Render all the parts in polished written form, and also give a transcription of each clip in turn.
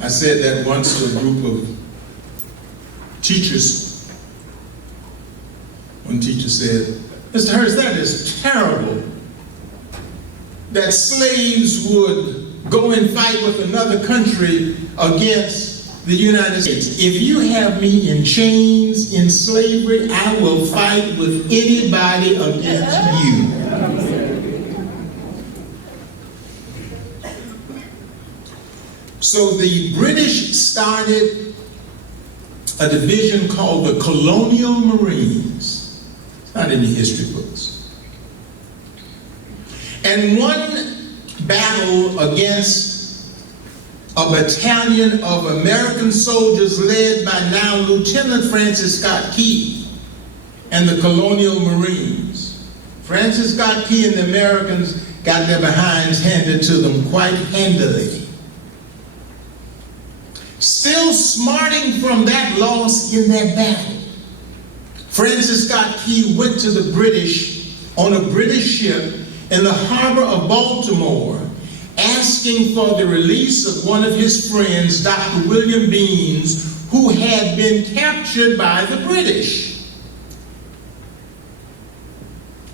I said that once to a group of teachers. One teacher said, "Mr. Hurst, that is terrible that slaves would go and fight with another country against the United States. If you have me in chains, in slavery, I will fight with anybody against you." So the British started a division called the Colonial Marines. It's not in the history books. And one battle against a battalion of American soldiers led by now Lieutenant Francis Scott Key and the Colonial Marines. Francis Scott Key and the Americans got their behinds handed to them quite handily. Still smarting from that loss in that battle, Francis Scott Key went to the British on a British ship in the harbor of Baltimore, asking for the release of one of his friends, Dr. William Beans, who had been captured by the British.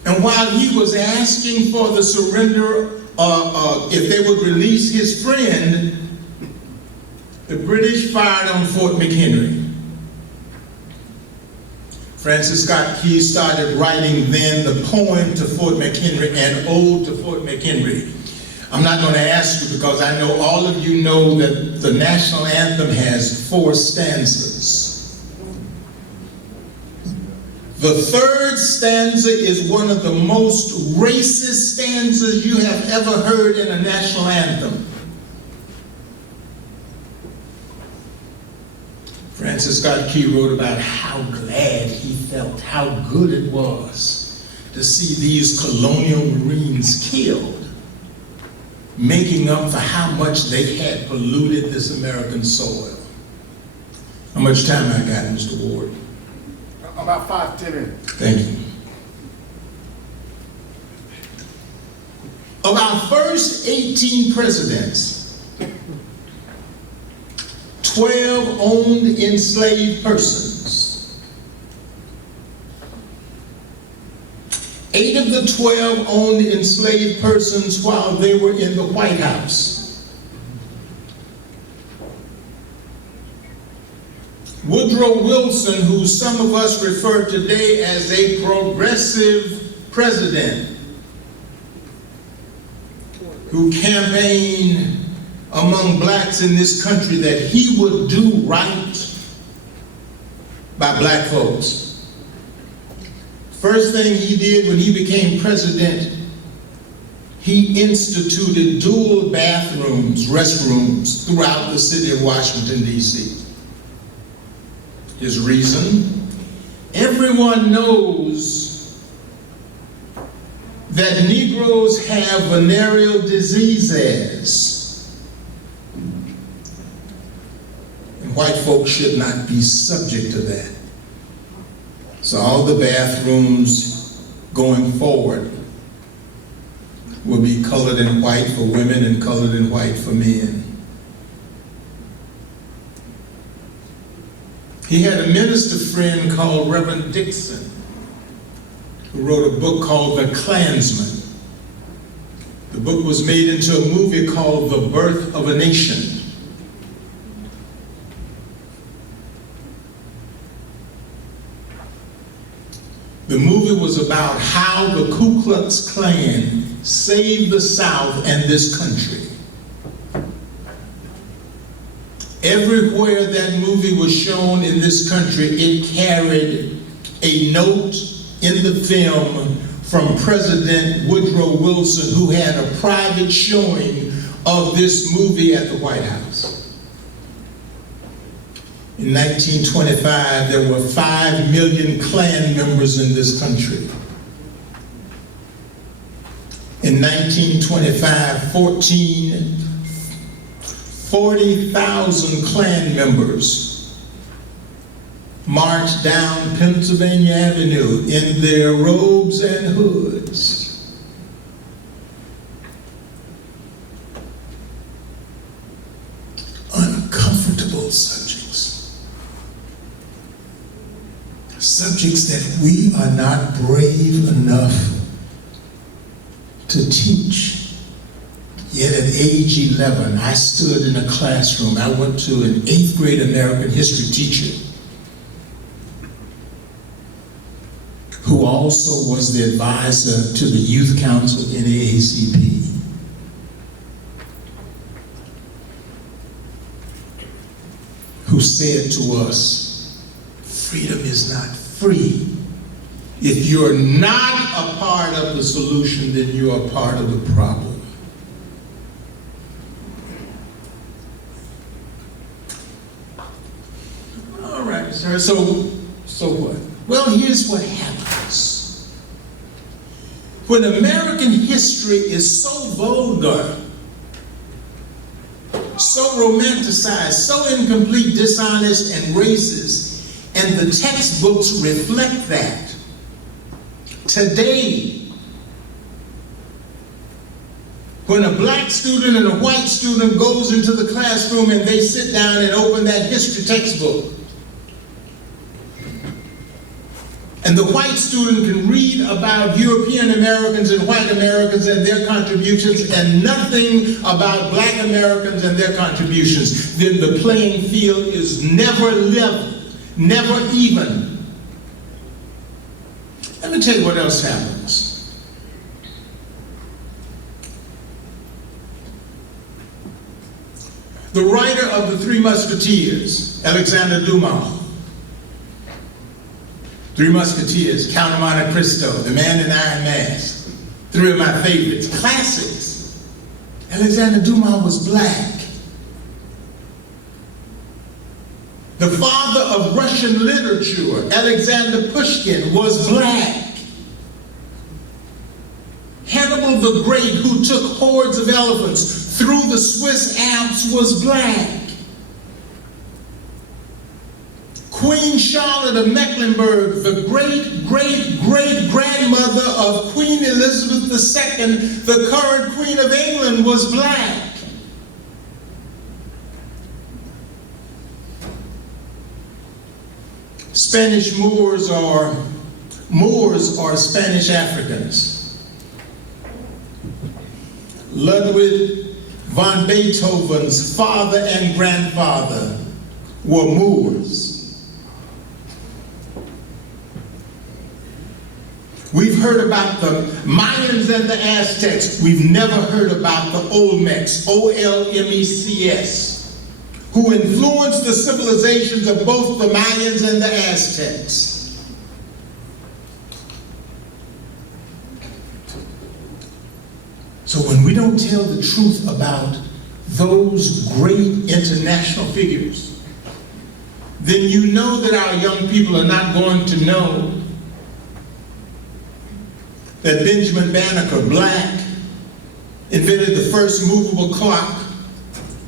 And while he was asking for the surrender, if they would release his friend, the British fired on Fort McHenry. Francis Scott Key started writing then the poem to Fort McHenry, an ode to Fort McHenry. I'm not going to ask you because I know all of you know that the national anthem has 4 stanzas. The 3rd stanza is one of the most racist stanzas you have ever heard in a national anthem. Francis Scott Key wrote about how glad he felt, how good it was to see these colonial Marines killed, making up for how much they had polluted this American soil. How much time I got, Mr. Ward? About 5-10 minutes. Thank you. Of our first 18 presidents, 12 owned enslaved persons. 8 of the 12 owned enslaved persons while they were in the White House. Woodrow Wilson, who some of us refer today as a progressive president, who campaigned among blacks in this country that he would do right by black folks. First thing he did when he became president, he instituted dual bathrooms, restrooms throughout the city of Washington, D.C. His reason? Everyone knows that Negroes have venereal diseases. White folks should not be subject to that. So all the bathrooms going forward will be colored in white for women and colored in white for men. He had a minister friend called Reverend Dixon, who wrote a book called The Klansman. The book was made into a movie called The Birth of a Nation. The movie was about how the Ku Klux Klan saved the South and this country. Everywhere that movie was shown in this country, it carried a note in the film from President Woodrow Wilson, who had a private showing of this movie at the White House. In 1925, there were 5 million Klan members in this country. In 1925, 40,000 Klan members marched down Pennsylvania Avenue in their robes and hoods. Uncovered difficult subjects. Subjects that we are not brave enough to teach. Yet at age 11, I stood in a classroom. I went to an 8th grade American history teacher who also was the advisor to the youth council NAACP. Who said to us, freedom is not free. If you're not a part of the solution, then you are part of the problem. All right, sir, so what? Well, here's what happens. When American history is so vulgar, so romanticized, so incomplete, dishonest, and racist, and the textbooks reflect that. Today, when a black student and a white student goes into the classroom and they sit down and open that history textbook, and the white student can read about European Americans and white Americans and their contributions and nothing about black Americans and their contributions, then the playing field is never level, never even. Let me tell you what else happens. The writer of the Three Musketeers, Alexander Dumas, Three Musketeers, Count of Monte Cristo, The Man in Iron Mask, three of my favorites, classics. Alexander Dumas was black. The father of Russian literature, Alexander Pushkin, was black. Hannibal the Great, who took hordes of elephants through the Swiss Alps, was black. Queen Charlotte of Mecklenburg, the great-great-great-grandmother of Queen Elizabeth II, the current Queen of England, was black. Spanish Moors are Spanish Africans. Ludwig van Beethoven's father and grandfather were Moors. We've heard about the Mayans and the Aztecs. We've never heard about the Olmecs, O-L-M-E-C-S, who influenced the civilizations of both the Mayans and the Aztecs. So when we don't tell the truth about those great international figures, then you know that our young people are not going to know that Benjamin Banneker, black, invented the first movable clock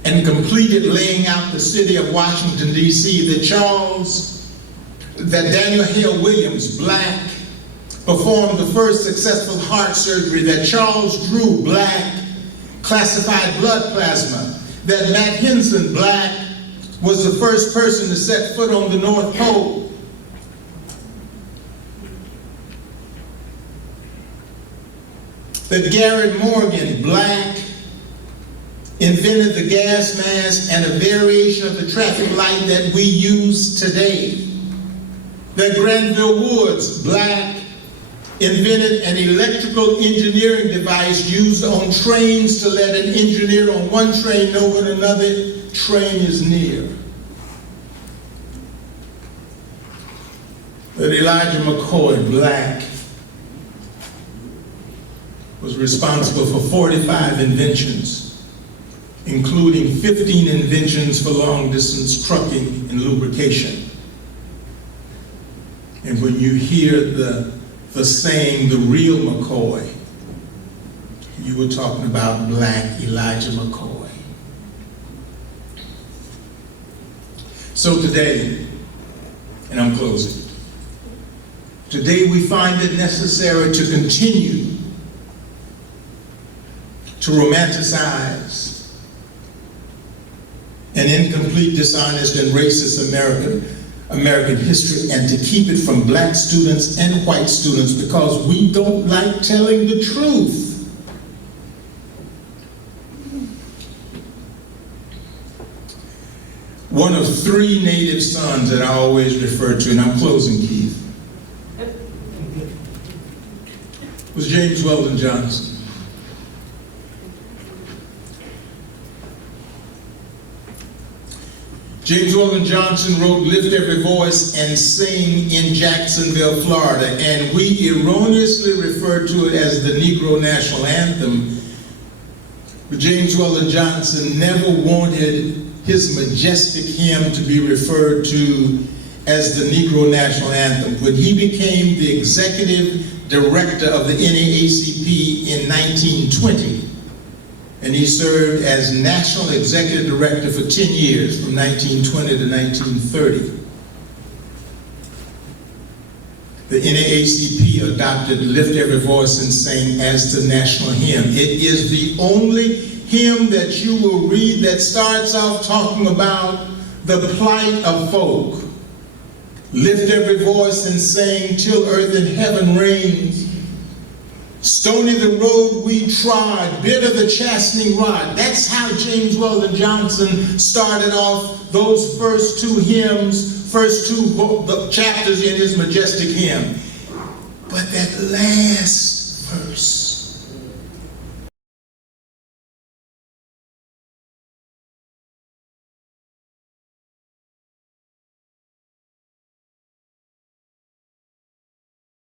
and completed laying out the city of Washington, D.C., that Daniel Hale Williams, black, performed the first successful heart surgery, that Charles Drew, black, classified blood plasma, that Matt Henson, black, was the first person to set foot on the North Pole. That Garrett Morgan, black, invented the gas mask and a variation of the traffic light that we use today. That Granville Woods, black, invented an electrical engineering device used on trains to let an engineer on one train know when another train is near. That Elijah McCoy, black, was responsible for 45 inventions, including 15 inventions for long-distance trucking and lubrication. And when you hear the saying, the real McCoy, you were talking about black Elijah McCoy. So today, and I'm closing, today we find it necessary to continue to romanticize and an incomplete, dishonest, and racist American history, and to keep it from black students and white students because we don't like telling the truth. One of three native sons that I always refer to, and I'm closing, Keith, was James Weldon Johnson. James Weldon Johnson wrote Lift Every Voice and Sing in Jacksonville, Florida, and we erroneously refer to it as the Negro National Anthem. But James Weldon Johnson never wanted his majestic hymn to be referred to as the Negro National Anthem. When he became the executive director of the NAACP in 1920, and he served as National Executive Director for 10 years, from 1920 to 1930. The NAACP adopted Lift Every Voice and Sing as the national hymn. It is the only hymn that you will read that starts off talking about the plight of folk. Lift every voice and sing till earth and heaven reigns. Stony the road we trod, bitter the chastening rod. That's how James Weldon Johnson started off those first two hymns, first two chapters in his majestic hymn. But that last verse,